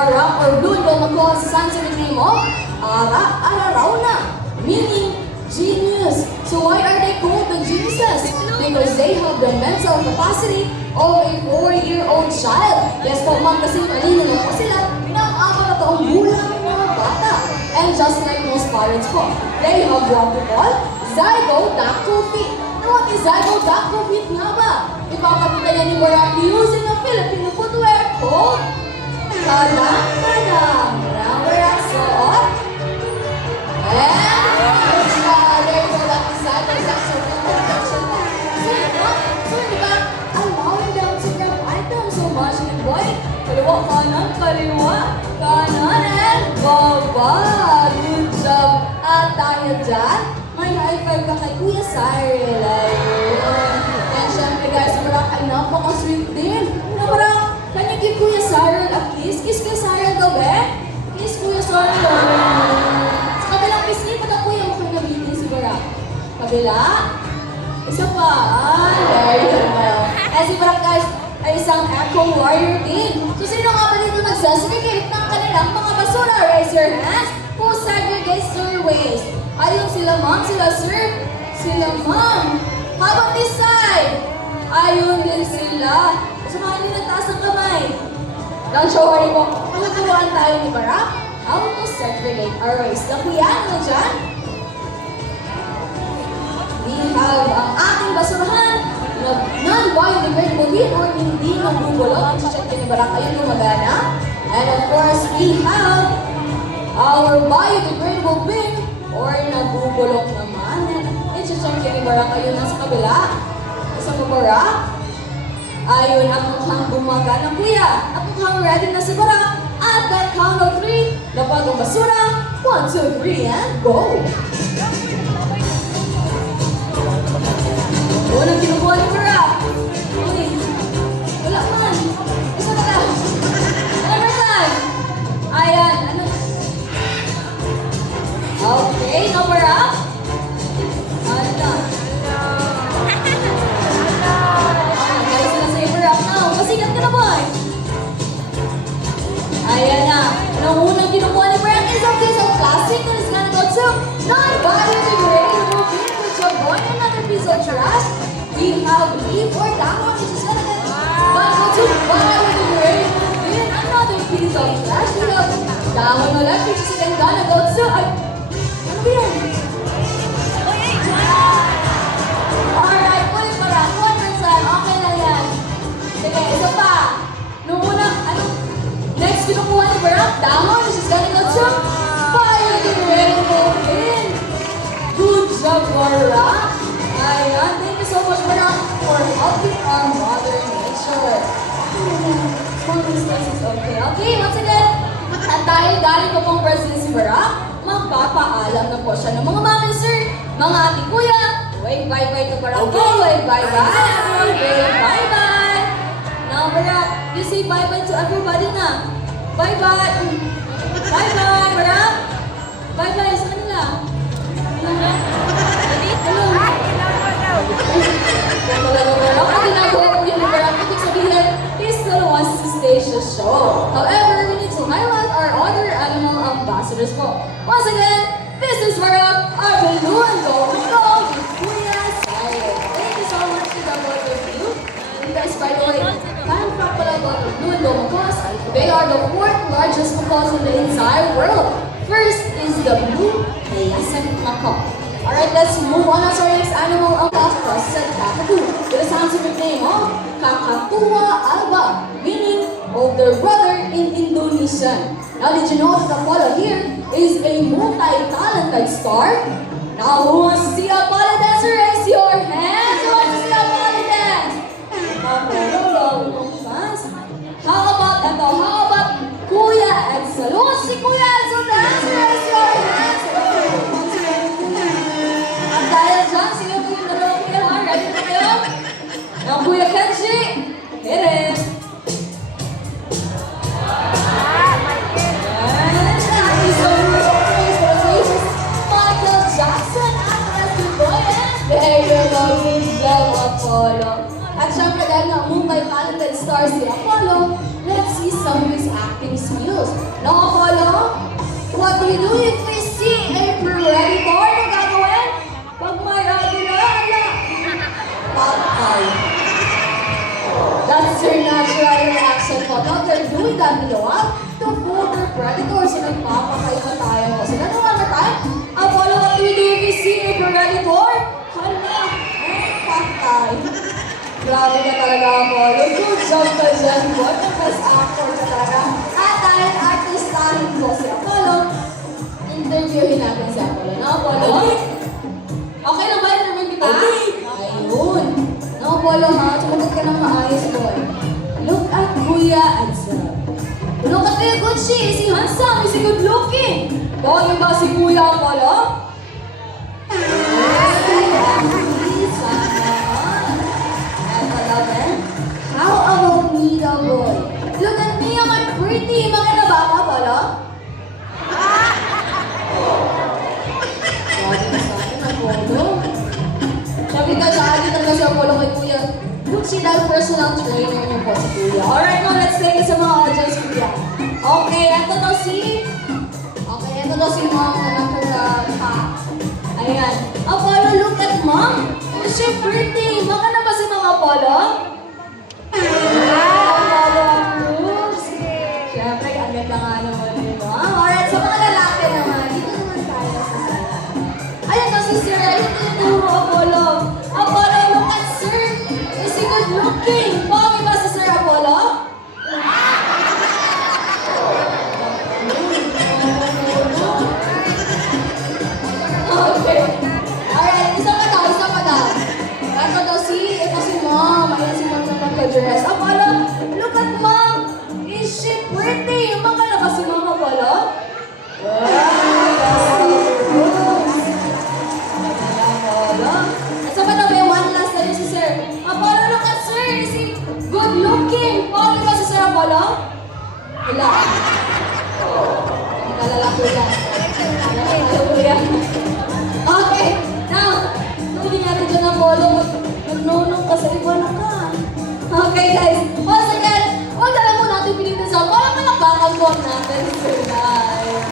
Barak or Blue Domako sa scientific name of Ararauna, meaning genius. So why are they called the geniuses? Because they have the mental capacity of a 4-year-old child. Yes po ma'am, kasi kanina na po sila ng 4 taong gulang ng mga bata. And just like most parents po, they have what we call zygodactyl feet. Now what is zygodactyl feet nga ba? Ipapakita niya ni Barak using a Filipino footwear called Kadang-kadang. Now Barak, so on. And there you go, that is zygodactyl protection. So di ba, allowing them to grab items so much and boy, kaliwa, kanan, and baba. Good job. At dahil dyan, may high five ka kay Kuya Cyril. Ayun. And syempre guys, Barak ay napaka-sweet din. Barak, can you give Kuya Cyril a kiss? Kiss Kuya Cyril daw, Kiss Kuya Cyril. Sa kabilang kiss niya, pagka Kuya mo kayo nabitin si Barak. Kabila. Isa pa. There you go. And si Barak guys, ay isang echo warrior din. So sino nga ba dito nagsasegregate ng kanilang mga basura? Raise your hands. Who segregates their waste? Ayun sila ma'am, sila sir, sila ma'am. How about this side? Ayun din sila. Samahan nila taas ng kamay. Don't show worry po. Magtuturuan tayo ni Barak how to segregate our waste. Lakuyan na dyan. We have ang ating basurahan na non-biodegradable bin or hindi nabubulok. I-check din ni Barak ayun gumagana. And of course, we have our biodegradable bin or nabubulok naman. I-check din ni Barak ayun nasa kabila. Isa mo Barak. Ayun ang mukhang gumagana kuya. At mukhang ready na si Barak. At that count of 3, lapag ang basura. 1, 2, 3, and go! Unang kinukuha ni Barak. Uy, wala man. Isa na lang. Another time. Ayan, ano? Okay, now Barak. Ano na? Guys, sila sa Barak now. Masigat ka na boy. Ayan na. Ang unang kinukuha ni Barak is a piece of plastic that is gonna go to non-biodegradable bin, which will go in another piece of trash. We have leaf or dahon, which is gonna go to biodegradable bin, another piece of trash. We have dahon ulit, which is again gonna go to ano ba yan? Alright, ulit Barak. One more time. Okay lang yan. Sige, isa pa. Nung unang, next kinukuha ni Barak, dahon, which is gonna go to biodegradable bin. Good job, Barak. Ayan, thank you so much, Barak, for helping our mother nature. Small mistakes is okay. Okay, once again, at dahil galing ko pong present si Barak, magpapaalam na po siya ng mga mami, sir, mga ati kuya. Wave bye-bye to Barak. Okay, wave bye-bye. Wave bye-bye. Now, Barak, you say bye-bye to everybody na. Bye-bye. Bye-bye, Barak. Bye-bye sa kanila. Hello. Ang ginagawa ko yun, Barak, ibig sabihin, he still wants to stage the show. However, we need to highlight our other animal ambassadors po. Once again, this is Barak, our Blue and Gold with Kuya Cyril. Thank you so much to the both of you. And guys, by the way, fun fact pala about the Blue and Gold macaws, they are the 4th largest macaws in the entire world. First is the blue Hyacinth macaw. Alright, let's move on to our next animal ambassador, said Kakadu, with a scientific name of Kakatua alba, meaning older brother in Indonesian. Now, did you know that Apollo here is a multi-talented star? Now, who wants to see Apollo dance? Raise your hands. Who wants to see Apollo dance? Apollo, fans. How about Kuya Edsel? Who wants to see Kuya Edsel dance? Raise your hands. At dahil dyan, sino po yung dalawang kuya ha? Ready na kayo? Ang Kuya Kenji, hit it. There you go, good job, Apollo. At syempre dahil na multi-talented star si Apollo, let's see some of his acting skills. Now, Apollo, what do you do if we see a predator na gagawin? Pag may agila, patay. That's their natural reaction po. Now, they're doing that below to fool their predators. So, nagpapakay-patay mo. So, ano naman tayo? Apollo, what do you do if we see a predator? Hala, patay. Grabe ka talaga, Apollo. Good job ka dyan, boy. Best actor ka talaga. At dahil artistahin ko si Apollo, interviewin natin si Apollo. Na, Apollo? Okay lang ba? Interview kita? Ayun. Na, Apollo, ha? Sumagot ka ng maayos, boy. Look at Kuya Ansel. Look at Kuya Gucci. Is he handsome? Is he good looking? Bagay ba si Kuya Apollo? How about me, the boy? Look at me, I'm pretty. Maganda ba ako, Apollo? Sabi ka sa akin, Apollo. Sabi ka sa akin, talaga si Apollo kay Kuya. Gucci dahil personal trainer niyo po si Kuya. Alright, now let's take it sa mga audience, Kuya. Okay, eto daw si... Okay, eto daw si Mom na naka... Ayan. Apollo, look at Mom. Is she pretty? Maganda ba si Mom Apollo? Apollo, Cruz. Siyempre, ang ganda nga naman yun. Alright, sa mga lalaki naman, dito naman tayo sa sala. Ayun daw si Sir, ayun tinuturo Apollo. Apollo, look at Sir. Is he good looking? Bagay ba si Sir Apollo? Okay. Alright, isa pa daw. Ito si Mom. Ayan si Mom na nagka-dress. Apollo, look at Mom. Is she pretty? Maganda ba si Mom, Apollo? Apollo. Isa pa daw, may one last na si Sir. Apollo, look at Sir. Is he good looking? Bagay ba si Sir Apollo? Wala. Ang kalalaki lang. Okay, now, hindi natin dyan ang bolo, magnunong ka sa iba na ka. Okay guys, once again, huwag na lang po natin pilitin sa parang malakbakan po natin.